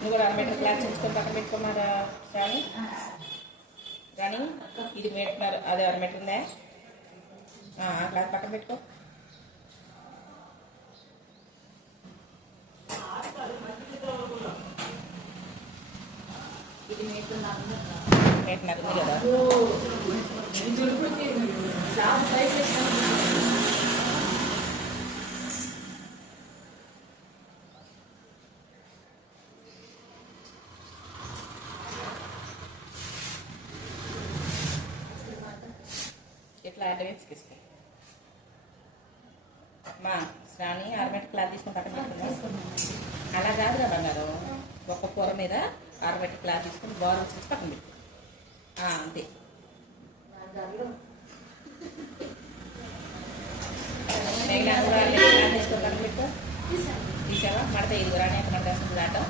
నువ్వు కూడా అరమీటర్ క్లాత్ చించుకొని పక్కన పెట్టుకున్నారా రాణి? రాణి ఇది మీటర్, అదే అరమీటర్ ఉందా? ఆ క్లాత్ పక్కన పెట్టుకో. ఇది మీటర్ ఉంది కదా. ఇట్లా అడ్వాన్స్ తీసుకో మా శ్రావణి. అరమీటర్ క్లాత్ తీసుకుని పక్కన పెట్టుకున్నా. అలా కాదురా బంగారు, ఒక కూర మీద అరమీటర్ క్లాత్ తీసుకుని బారు వచ్చి పక్కన పెట్టు. అంతే. మిగిలిన క్లాత్ తీసుకొని పక్కన పెట్టు. తీసావా? మడత ఇది రాని మడత వస్తుంది దాంట్లో.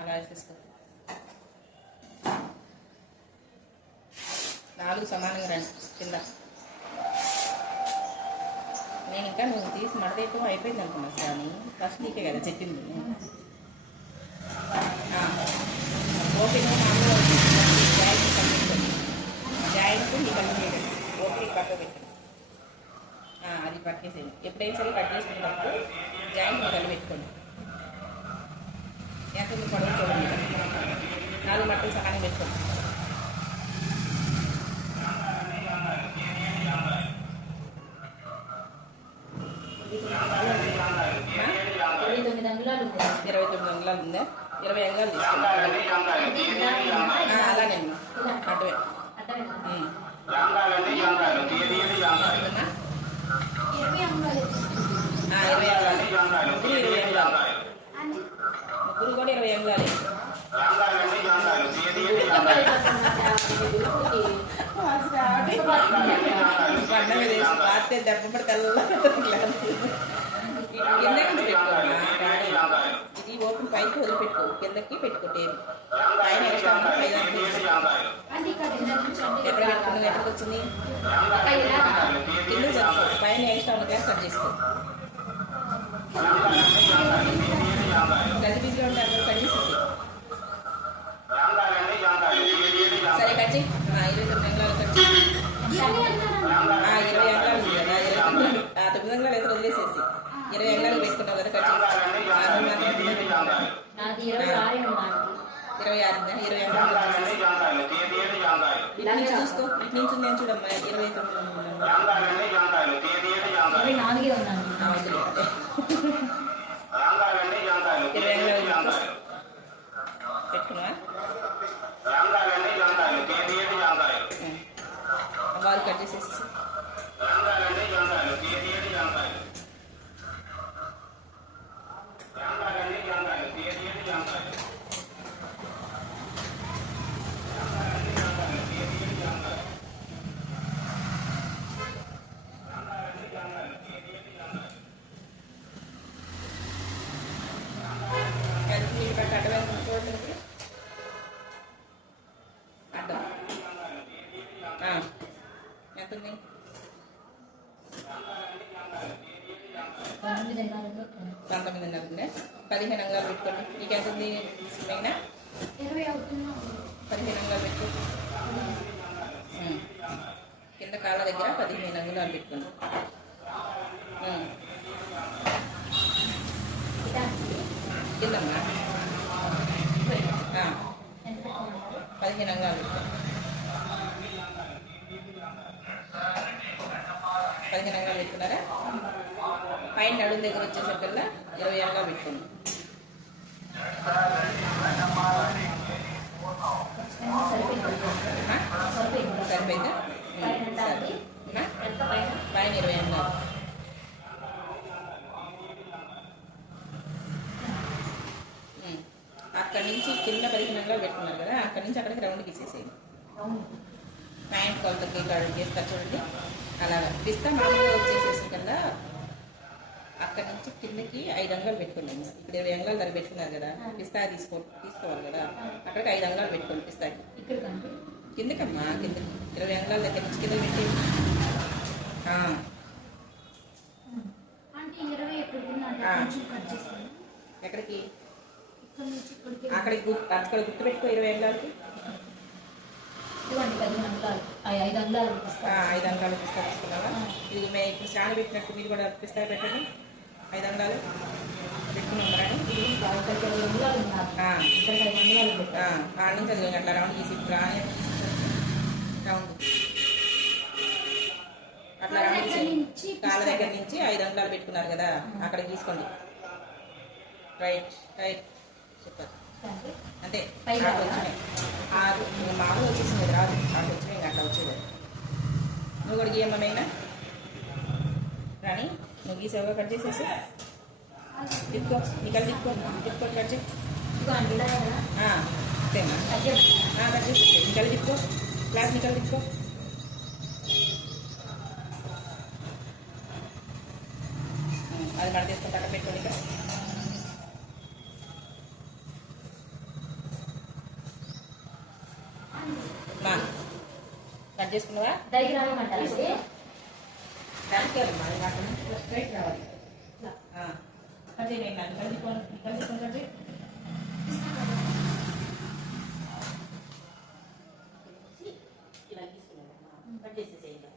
అలా తీసుకో. 4 సమానంగా రండి కింద. నేను ఇంకా నువ్వు తీసి మడతేయటం అయిపోయింది అనుకున్నా సార్. ఫస్ట్ నీకే కదా చెప్పింది. ఓపెన్ జాయింట్ నీ కట్ చేయడం. ఓపెన్ పక్క పెట్టండి. అది పక్కేసేయండి. ఎప్పుడైనా సరే కట్ చేసుకునేటప్పుడు జాయింట్ కలిపి పెట్టుకోండి. ఎంత పొడవు చూడండి. 4 మట్టలు సహాయం పెట్టుకోండి. ఇరవై 29 అంగుళాలు ఉందా? 20 అంగుళాలు తీసుకోండి. అలానే అడ్డమే. 20 అంగుళాలు. ముగ్గురు కూడా 20 అంగుళాలు. బండ మీద వేసి పాతే దెబ్బ పడితే కిందకి పెట్టుకోవాలి. ఇది ఓపెన్ పైకి వదిలిపెట్టుకో, కిందకి పెట్టుకోండి. పైన ఎక్స్ట్రా ఎక్కడ పెట్టుకున్నావు? ఎక్కడికి వచ్చింది? కింద చదువుకో. పైన ఎక్స్ట్రా ఉన్న గ్యాస్ కట్ చేసుకో. గది బిజీలో ఉంటే అందరూ కట్ చేసేసి సరే కట్ చేయి. 29 అంగుళాలు కట్ చేయి. 20 అంగుళాలు ఉంది కదా. 9 అంగుళాలు అయితే వదిలేసేసి 20 అంగుళాలు పెట్టుకున్నావు కదా. కట్ చేయి. 26 అంగుళాలు చూసుకో. ఇటు నుంచి నేను చూడమ్మా. 29 పెట్టుకున్నా. వాళ్ళు కట్ చేసేసి అడ్డం ఎంత ఉంది? 19 ఉండే. 15 అంగుళాలు పెట్టుకోండి. నీకు ఎంత ఉంది? మిగిలిన 15 అంగుళాలు పెట్టు. కింద కాళ్ళ దగ్గర 15 అంగుళాలు పెట్టుకోండి. కిందమ్మా 15 అంగుళాలు పెట్టుకోండి. 15 అంగుళాలు పెట్టుకున్నారా? పైన నడుము దగ్గర వచ్చేసరికల్లా 20 అంగుళాలు పెట్టుకోండి. సరిపోయిందా? పైన 20 అంగుళాలు. అక్కడి నుంచి కింద 15 అంగుళాలు పెట్టుకున్నారు కదా. అక్కడి నుంచి అక్కడికి రౌండ్ గీసేసేయండి. ప్యాంట్ కొలతకి ఇక్కడ చేస్తారు చూడండి. అలాగా పిస్తా మామూలుగా వచ్చేసేసి కల్లా అక్కడి నుంచి కిందకి 5 అంగుళాలు పెట్టుకోండి. ఇప్పుడు 20 అంగుళాలు ధర పెట్టుకున్నారు కదా. పిస్తా తీసుకోవాలి కదా. అక్కడికి 5 అంగుళాలు పెట్టుకోండి. పిస్తాకి కిందకమ్మా. కిందకి 20 అంగుళాల దగ్గర నుంచి కింద పెట్టి ఎక్కడికి అక్కడికి అక్కడ గుర్తుపెట్టుకో 20 అంగాలకి 5 అంగాలు పిస్తా తీసుకున్నావా? ఇది మేము ఇప్పుడు స్టాండ్ పెట్టినట్టు మీరు కూడా పిస్తా పెట్టండి. 5 అంగాలు పెట్టుకున్నాం ఆడ నుంచి అది అట్లా రౌండ్ తీసి రాని రౌండ్ అట్లా రౌండ్ తీసి కాళ్ళ దగ్గర నుంచి 5 అంగాలు పెట్టుకున్నారు కదా, అక్కడ తీసుకోండి. Right right super. అంతే అట్లా వచ్చినాయి 6 మామూలు వచ్చేసింది రాదు, అట్లా వచ్చినాయి ఇంకా అట్లా వచ్చేది. నువ్వు కూడా గీయమ్మ మెయినా రాని, నువ్వు గీసేవగా కట్ చేసేసి తిప్పుకో, నికల్ తిప్పుకో కట్ చేయి. అంతేనా కట్ చేసేసి నికల్ తిప్పుకో, క్లాస్ నికల్ తిప్పుకో. అది మన తీసుకొని పక్కన పెట్టుకోండి. ఇక్కడ కట్ చేసుకున్నావా? దానికి రావమంటారు దానికి స్ట్రైట్ రావాలి. కట్ చేయండి, కట్ చేయి. ఇలా తీసుకున్నావా? కట్ చేసేసేయండి.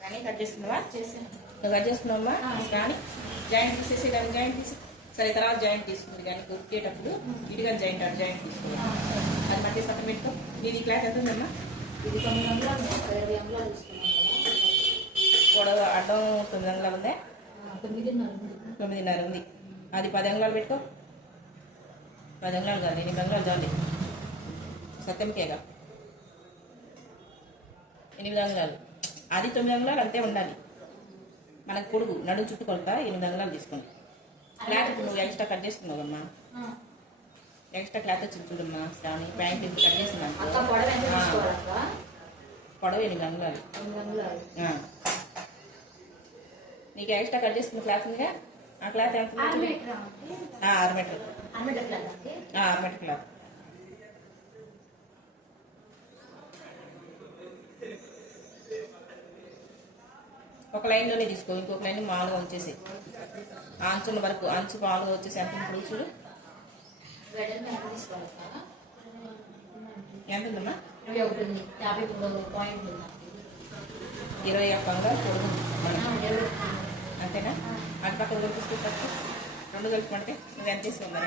కానీ కట్ చేసుకున్నావా? చేసాను. నువ్వు కట్ చేసుకున్నావమ్మా? కానీ జాయింట్ తీసేసి కానీ జాయింట్ తీసి సరే తర్వాత జాయింట్ తీసుకుంది కానీ ఉరికేటప్పుడు ఇటుగా జాయింట్ తీసుకోవాలి. అది మధ్య పక్కన పెట్టుకో. నీది క్లాస్ ఎంత ఉందమ్మా? ఇది 9 అంగాలు 20 అంగాలు తీసుకున్నాం. పొడవు అడ్డం 9 అంగాలు ఉందా? 9.5 ఉంది. అది 10 అంగాలు పెట్టుకో. 10 అంగాలు కాదు, 8 అంగాలు చాలు. సత్యంకేగా 8 అంగాలు. అది 9 అంగాలు అంతే ఉండాలి. మనకు పొడుగు నడుము చుట్టుకొలత 8 అంగాలు తీసుకోండి. క్లాత్ నువ్వు ఎక్స్ట్రా కట్ చేసుకున్నావమ్మా, ఎక్స్ట్రా క్లాత్ వచ్చింది చూడమ్మా. కానీ ప్యాంట్ ఇప్పుడు కట్ చేసినా పొడవు 8 అంగాలు. నీకు ఎక్స్ట్రా కట్ చేసుకున్న క్లాత్ ఉందిగా, ఆ క్లాత్ ఎంత? 6 మీటర్ 6 మీటర్ క్లాత్. ఒక లైన్లోనే తీసుకో, ఇంకొక లైన్ మామూలుగా వచ్చేసి అంచుల వరకు అంచు మామూలుగా వచ్చేసి ఎంత ఇప్పుడు చూడు. ఎంత ఉందమ్మా? 21 అంగాలు పొడుగు అంతేనా? అటు పక్కన తీసుకుంటా 2 కలుపుకుంటే నువ్వు ఎంత తీసుకున్నా?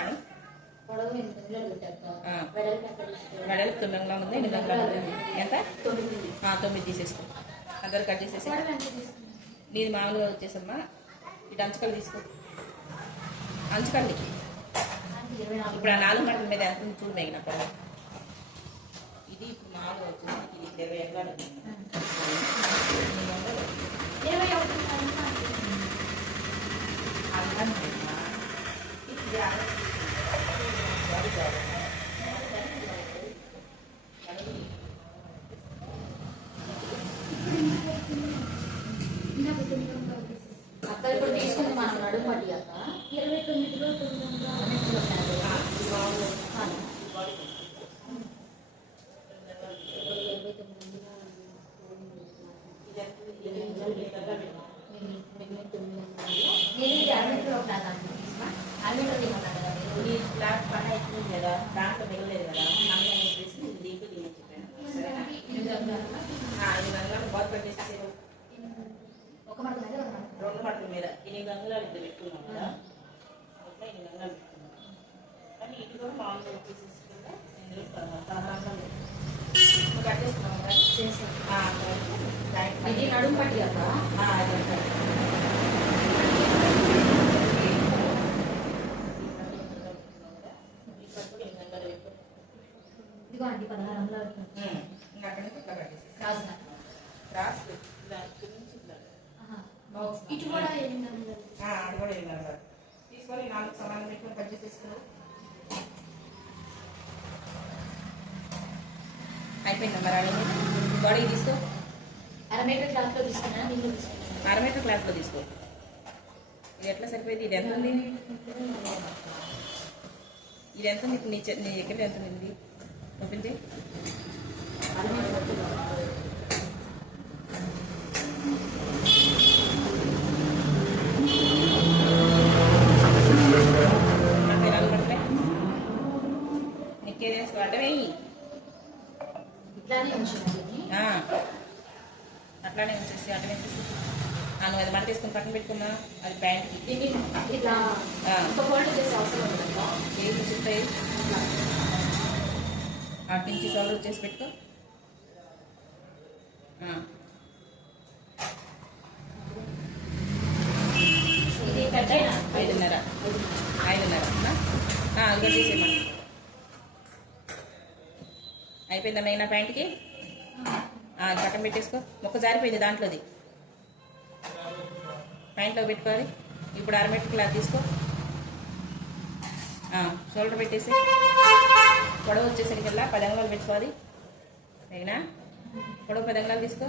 వెడల్పు 9 అంగాలు ఉంది, 8 అంగాలు ఉంది. ఎంత? 9 తీసేసుకో. అందరు కట్ చేసేసి నీది మామూలుగా వచ్చేసమ్మా. ఇటు అంచుకలు తీసుకో, అంచుకల్ని ఇప్పుడు ఆ 4 మడతల మీద ఎంత చూడు మేగిన పొడవు. ఇది ఇప్పుడు మామూలుగా వచ్చేసి ఇది 20 అంగాలు. అక్క ఇప్పుడు తీసుకుంది మనం నడుము పట్టి అక్క 29 క్లాత్ పని అవుతుంది కదా, దాంట్లో మిగలేదు కదా, అన్నీ వేసి దీంట్లో దీనికి చెప్పాను. 5 అంగాలు బాగా పెట్టేసి ఒక మడత మీద 2 మడతల మీద 8 అంగాలు ఇద్దరు పెట్టుకున్నాం కదా, అట్లా 8 అంగాలు పెట్టుకున్నాం. కానీ ఇటు కూడా మామూలుగా వచ్చేసేసుకుంటే ఇందులో 16 అంగాలు కట్ చేసుకున్నాం కానీ ఇది నడుము పట్టి అక్క. ఇదిగో అండి 16 అంగాలు ఇటు కూడా అది కూడా 8 అంగాలు తీసుకొని 4 సమానం పెట్టుకొని కట్ చేసేసుకున్నాం. అయిపోయింది మరి అడిగి బాడీ తీసుకో. 1/2 మీటర్ క్లాత్లో తీసుకున్నా, దీంట్లో తీసుకున్నా. 1/2 మీటర్ క్లాత్లో తీసుకో. ఇది ఎట్లా సరిపోయింది? ఇది ఎంత ఉంది? ఇది ఎంత ఉంది? నీ దగ్గర ఎంత ఉంది? ఓపెన్ చేయి. ఇట్లానే ఉంచాలి. ఆ, అట్లానే ఉంచేసి అట్లనే ఉంచేసి నువ్వు అది మడత తీసుకుని పక్కన పెట్టుకున్నా అది ప్యాంట్కి దీన్ని ఇట్లా ఒక ఫోల్డ్ చేసే అవసరం ఉంటుందా? ఏది చూస్తాయి అటు నుంచి షోల్డర్ వచ్చేసి పెట్టుకో. ఇది కట్టేనా? 5:30 అది కట్టేసేమా. అయిపోయిందా మెయిన్ ప్యాంట్కి? పక్కన పెట్టేసుకో. మొక్క జారిపోయింది దాంట్లోది, ప్యాంట్లో పెట్టుకోవాలి. ఇప్పుడు 1/2 మీటర్ క్లాత్ తీసుకో, షోల్డర్ పెట్టేసి పొడవు వచ్చేసరికల్లా 10 అంగుళాలు పెట్టుకోవాలి. అయినా పొడవు 10 అంగుళాలు తీసుకో,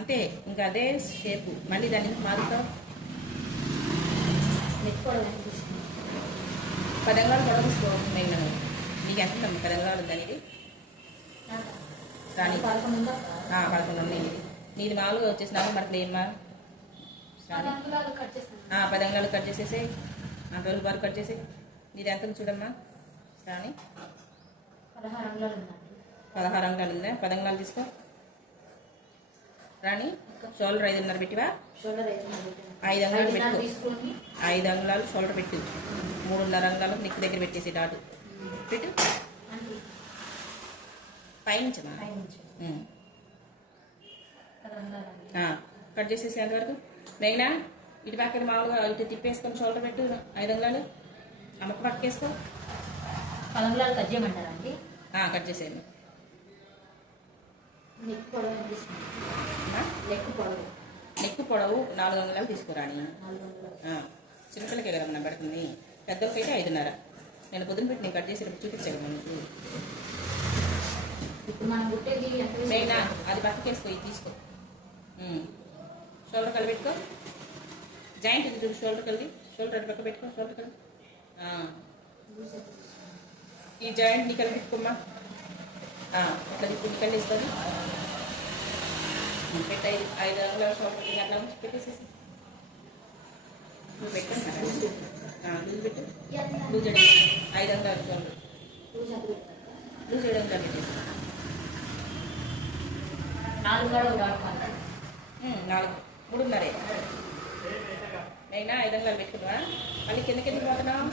అంతే. ఇంకా అదే షేపు మళ్ళీ దాని నుంచి మారుతావు. 10 అంగుళాలు పొడవు తీసుకో. మెయిన్ నీకు ఎంత ఉందమ్మా 10 అంగుళాలు ఉందని? ఇది రాని 11 ఉన్నాయి. నీది మామూలుగా వచ్చేసి 4 మరకలు ఏమ్మా? 10 అంగుళాలు కట్ చేసేసి 12 వరకు కట్ చేసి. నీది ఎంత చూడమ్మా రాని? 16 అంగుళాలు ఉందండి. 16 అంగుళాలు ఉందా? 10 అంగుళాలు తీసుకో రాని. షోల్డర్ 5:30 పెట్టివా? 5 అంగుళాలు పెట్టు. 5 అంగుళాలు షోల్డర్ పెట్టు. 3.5 అంగుళాలు నెక్ దగ్గర పెట్టేసి డాటు పెట్టు. పైనుంచమా కట్ చేసేసి ఎంతవరకు మెయినా? ఇటు పక్కన మామూలుగా ఇటు తిప్పేసుకొని షోల్డర్ పెట్టు. 5 అంగుళాలు ఆ ముక్క పట్టుకేసుకో. 10 అంగుళాలు కట్ చేయమంటారా అండి? కట్ చేసేయండి. నెక్ పొడవు నెక్ పొడవు 4 అంగుళాలు తీసుకురాని. చిన్నపిల్లకే కదా మనం పెడుతుంది, పెద్దోళ్ళకైతే 5:30. నేను పొద్దున పెట్టి నేను కట్ చేసేటప్పుడు చూపించాను మనకు. ఇప్పుడు మనం కుట్టేది మెయినా అది పక్కకేసుకో. ఇది తీసుకో, షోల్డర్ కలిపి పెట్టుకో. జాయింట్ ఇది చూడు, షోల్డర్ కలిపి షోల్డర్ అటు పక్క పెట్టుకో. షోల్డర్ కలిపి ఈ జాయింట్ నీ కలిపి పెట్టుకోమ్మా. ఇట్లా ఇప్పుడు నీ కలిసి వేసుకొని పెట్టి 5 అంగుళాలు షోల్డర్ అట్లా పెట్టేసేసి నువ్వు పెట్టుకున్నా లూజ్ పెట్టు. లూజ్ 5 అంగుళాలు షోల్డర్ లూజ్ 7 అంగుళాలు పెట్టేసి 4 3.5 అయినా 5 అంగుళాలు పెట్టుకున్నావా? మళ్ళీ కిందకి పోతున్నావు.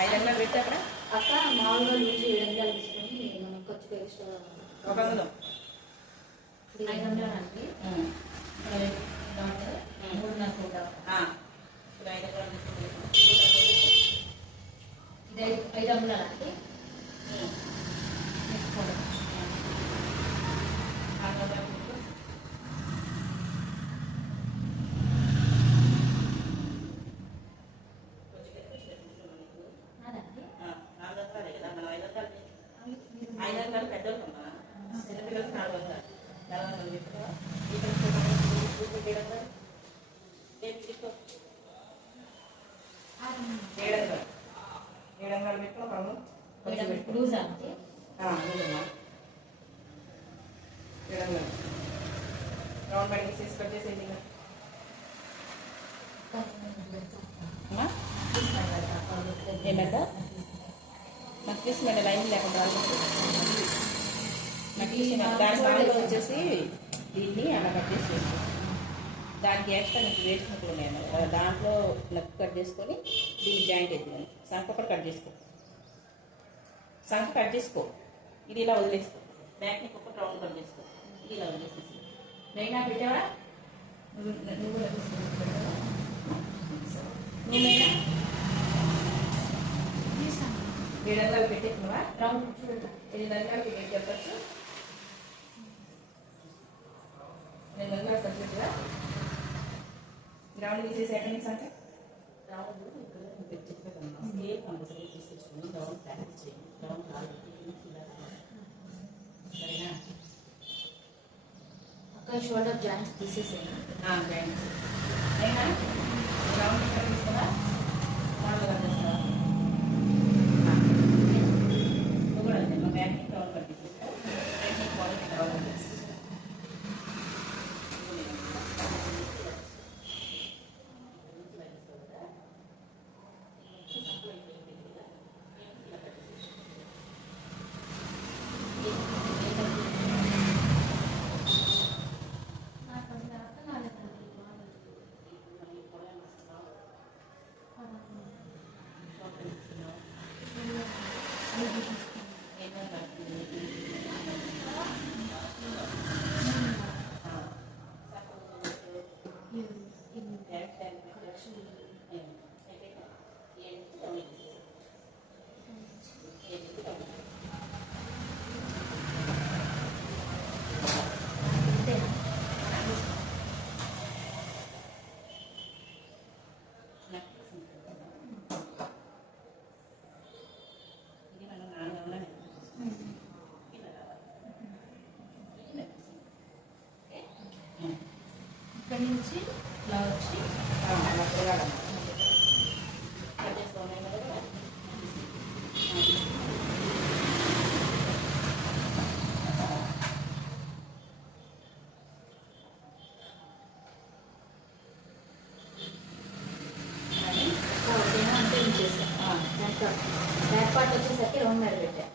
5 అంగుళాలు పెట్టి అక్కడ అక్క మామూలుగా లూజ్ 7 అంగుళాలు తీసుకొని మనం ఖర్చు ఎక్స్ట్రా 1 అంగుళం 5 అంగుళాలు అండి. 3.5 ఇప్పుడు 5 అంగుళాలు తీసుకుంటే ఇది 5 అంగుళాలు అండి. నెక్ పొడవు 4 అంగుళాలు పెద్దోళ్ళమ్మా. చిన్నపిల్లలకి 4 అంగుళాలు 4 అంగుళాలు చెప్తున్నావా? ఇక్కడ 7 అంగుళాలు 7 అంగుళాలు పెట్టుకో. లూజ్ అండి. లూజమ్మా 7 అంగుళాలు రౌండ్ బయటకి చేసి కట్ చేసేది. ఏమంటా నాకు తీసుకున్న లైన్ లేకుండా నాకు తీసుకున్న దాని బాగా వచ్చేసి దీన్ని అలా కట్ చేసి వేసుకో. దానికి ఎక్స్ట్రా నీకు వేసినప్పుడు నేను దాంట్లో నక్కు కట్ చేసుకొని దీన్ని జాయింట్ ఎత్తున్నాను. సంఖ కూడా కట్ చేసుకో. సంఖ కట్ చేసుకో. ఇది ఇలా వదిలేసుకో. బ్యాక్ నెక్ ఒక రౌండ్ కట్ చేసుకో. ఇది ఇలా వదిలేసేసి మెయినా పెట్టావా? నువ్వు కూడా నువ్వు మెయినా 7 అంగుళాలు పెట్టేస్తున్నావా? రౌండ్ 8 అంగుళాలకి నేను చెప్పచ్చు. 8 అంగుళాలు పెట్టేట్టుగా రౌండ్ తీసేసి ఎక్కడి నుంచి అంటే రౌండ్ స్కేల్ కంపల్సరీ తీసుకొచ్చుకొని రౌండ్ ప్రాక్టీస్ చేయండి. రౌండ్ సరేనా? అక్క షోల్డర్ జాయింట్స్ తీసేసేయండి. జాయింట్స్ అయినా రౌండ్ ఎక్కడ తీసుకున్నా రౌండ్ కట్ చేస్తావా? నువ్వు కూడా అంతే. మా బ్యాక్ రౌండ్ కట్ చేసేస్తావు. రౌండ్ చేస్తావు. ఇక్కడి నుంచి ఇలా వచ్చి అలా తిరగాలన్నమాట. కట్ చేసుకోవాలి కదా. ఓకేనా అంటే ఏం చేస్తాను బ్యాక్ పార్ట్ వచ్చేసరికి రౌండ్ మీద పెట్టా.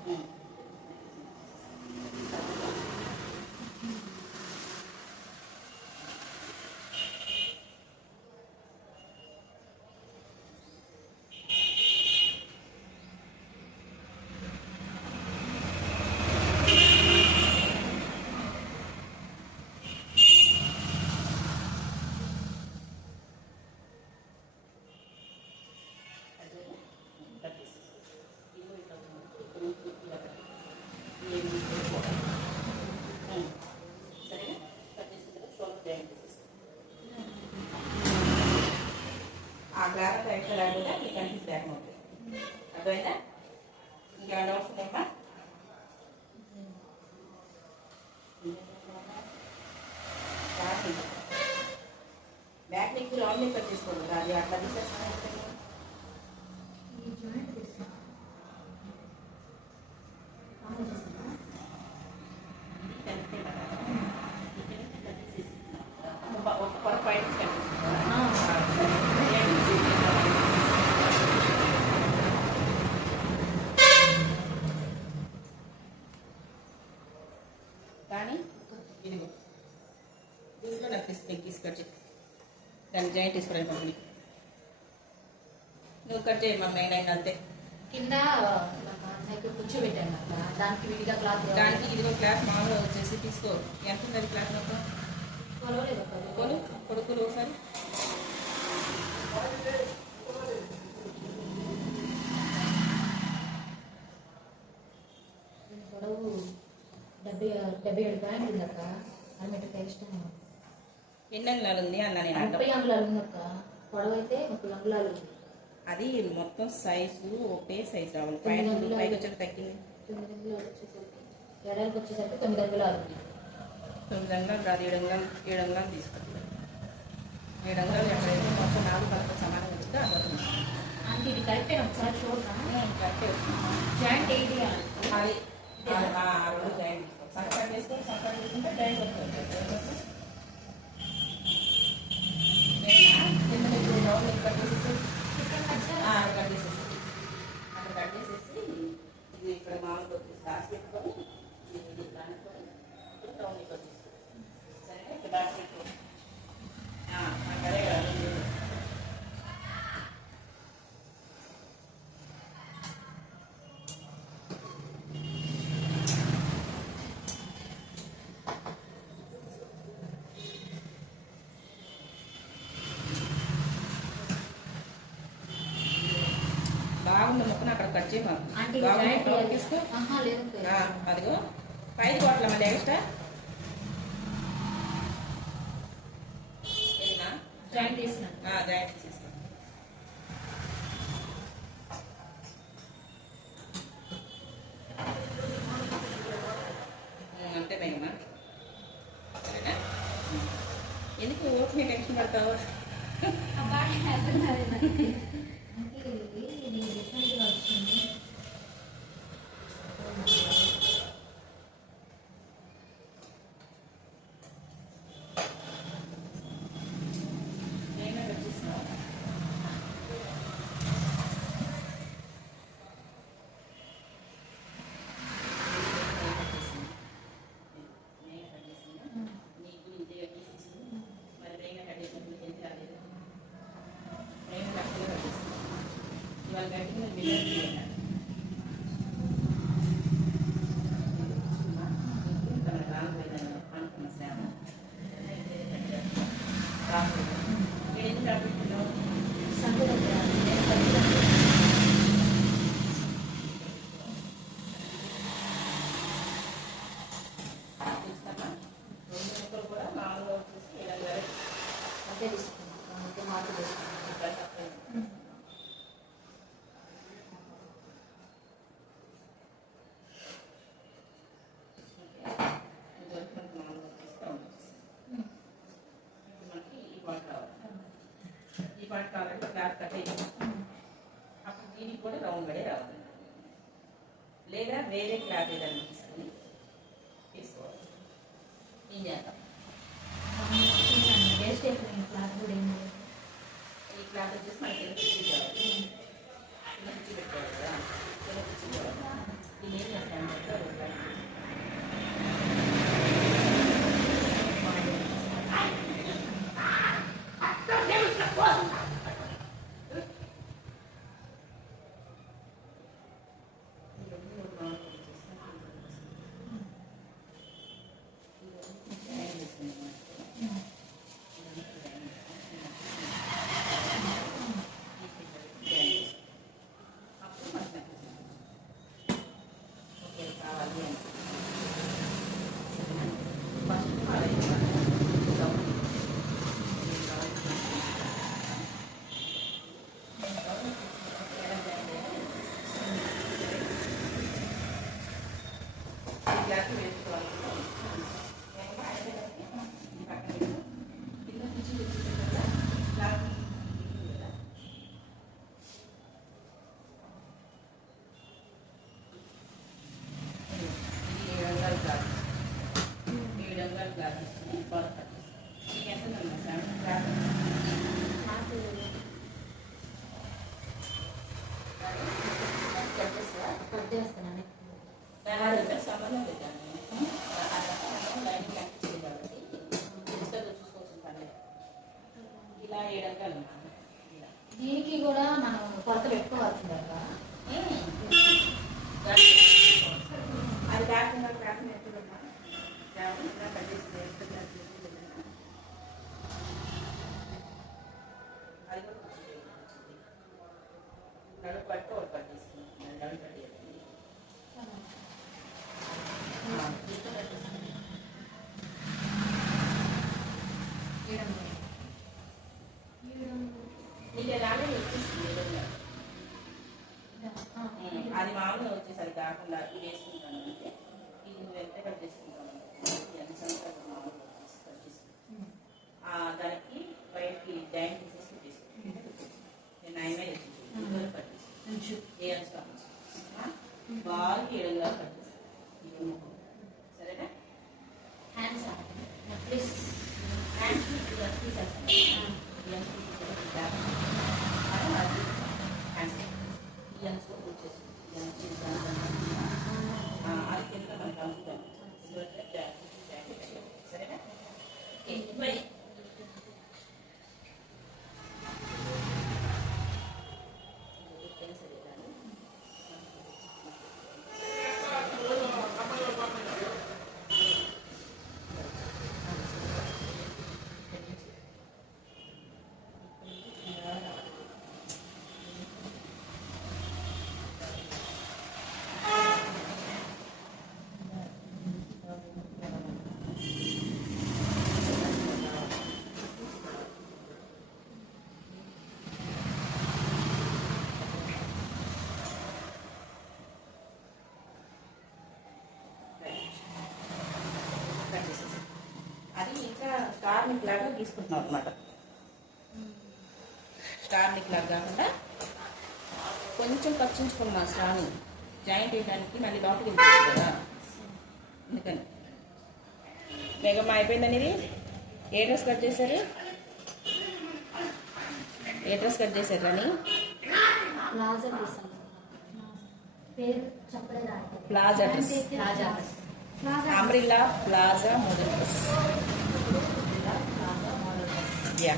ఆ గ్లాస్ ఎట్లా లేకపోతే అట్లా కనిపిస్తే అవుతుంది. అర్థమైందా? ఇంకేమైనా వస్తుందమ్మా? Back neck round neck cut చేసుకోండి. అది అట్లా తీసేస్తాను. ఈ జాయింట్ తీస్తాను ఒక పొర పైన కనిపిస్తుంది. కానీ ఇదిగో దీంట్లో నాకు తీసుకొచ్చి దాన్ని జాయింట్ తీసుకురాయి మమ్మల్ని. నువ్వు కట్ చేయి మమ్మీ అయినా అంతే. కింద నెక్ కూర్చోబెట్టాను అక్కడ దానికి విడిగా క్లాత్ దానికి ఇదిగో క్లాత్ మామూలుగా వచ్చేసి తీసుకో. ఎంత ఉంది క్లాత్ మొత్తం? కొలవలేదు కొలు కొడుకులు ఒకసారి పొడవు 77 పాయింట్ ఉందక్క. 1 ఇష్టం ఎన్ని అంగుళాలు ఉంది అన్న నేను 30 అంగుళాలు ఉందక్క. పొడవు అయితే 30 అంగుళాలు ఉంది. అది మొత్తం సైజు ఒకే సైజు రావాలి. పైన పైకి వచ్చేది తగ్గింది. 9 అంగుళాలు వచ్చేసరికి ఎడలకు వచ్చేసరికి 9 అంగుళాలు ఉంది. 9 అంగుళాలు రాదు. 7 అంగుళాలు తీసుకోవాలి. 7 అంగుళాలు ఎక్కడైతే మొత్తం 4 పలక సమానంగా ఉంటుందో అందులో అంటే ఇది కరెక్టే ఒకసారి చూడరా కరెక్టే జాయింట్ ఏంటి అది ఆ రోజు జాయింట్ తీసుకోవాలి. సంకట్ చేసుకొని సంకట్ చేసుకుంటే జాయింట్ వస్తుంది. రౌండ్ కట్ చేసేసి కట్ చేసేసి అక్కడ కట్ చేసేసి ఇది ఇక్కడ మామూలుగా వచ్చేసి దాచి పెట్టుకొని ఇది అనుకొని రౌండ్ కట్ చేసుకోవాలి. సరేనా? ఇక్కడ దాచి పెట్టుకోవాలి. అక్కడే బాగుంది మొక్కను అక్కడ కట్ అంటే చేయమా తీసుకో. లేదు అదిగో పైకి కోట్ల మళ్ళీ ఎక్స్ట్రా జాయింట్ చేసినాను. జాయింట్ తీసేస్తాను. అంతే భయమా? సరేనా? ఎందుకు ఓకే టెన్షన్ పడతావు? మనకి డౌన్ పడే రావాలి. లేదా వేరే క్లాత్ ఏదైనా తీసుకొని తీసుకోవాలి. ఏం చేద్దాం, వేస్ట్ అయిపోయింది క్లాత్ కూడా ఏం లేదు. ఈ క్లాత్ వచ్చేసి మనకి ఎలా పిచ్చి కావాలి, ఇలా పిచ్చి పెట్టుకోవాలి కదా, ఇలా పిచ్చి కావాలి. ఇది ఏం చేస్తాను దీనికి కూడా మనం కొరత పెట్టుకోవాల్సిందే కదా. అది కాకుండా ఎప్పుడమ్మా కట్ చేస్తే అది కూడా నడుపు పట్టు ఒకటి కట్ చేస్తుంది, నడుపు కట్ చేస్తుంది. అది మామూలుగా వచ్చేసరి కాకుండా ఇది వేసుకుంటాను అంటే ఇది నువ్వు ఎంత కట్ చేసుకుంటాను దానికి బయటికి జాయింట్ తీసేసి తీసుకుంటాను. నేను నయమే కట్ చేస్తాను, ఏ అంశం బాగా ఏడుగా కట్ చేస్తాను. సరేనా? హ్యాండ్స్ ప్లీజ్ హ్యాండ్స్ తీసేస్తాను. అది కింద మనకు అందుతాను. సరేనా? మరి అది ఇంకా స్టార్ నిక్ లాగా తీసుకుంటున్నాం అనమాట. స్టార్ నిక్ లాగా కాకుండా కొంచెం ఖర్చుంచుకున్నాం స్టార్ని జాయింట్ వేయడానికి, మళ్ళీ లోపలికి వెళ్తుంది కదా, అందుకని. మేఘమ్మ అయిపోయిందని ఇది ఏ డ్రెస్ కట్ చేశారు? ఏ డ్రెస్ కట్ చేశారు అని? ప్లాజా తీసాం. పేరు చెప్పలేదు. Plaza dress, plaza umbrella plaza model dress. Yeah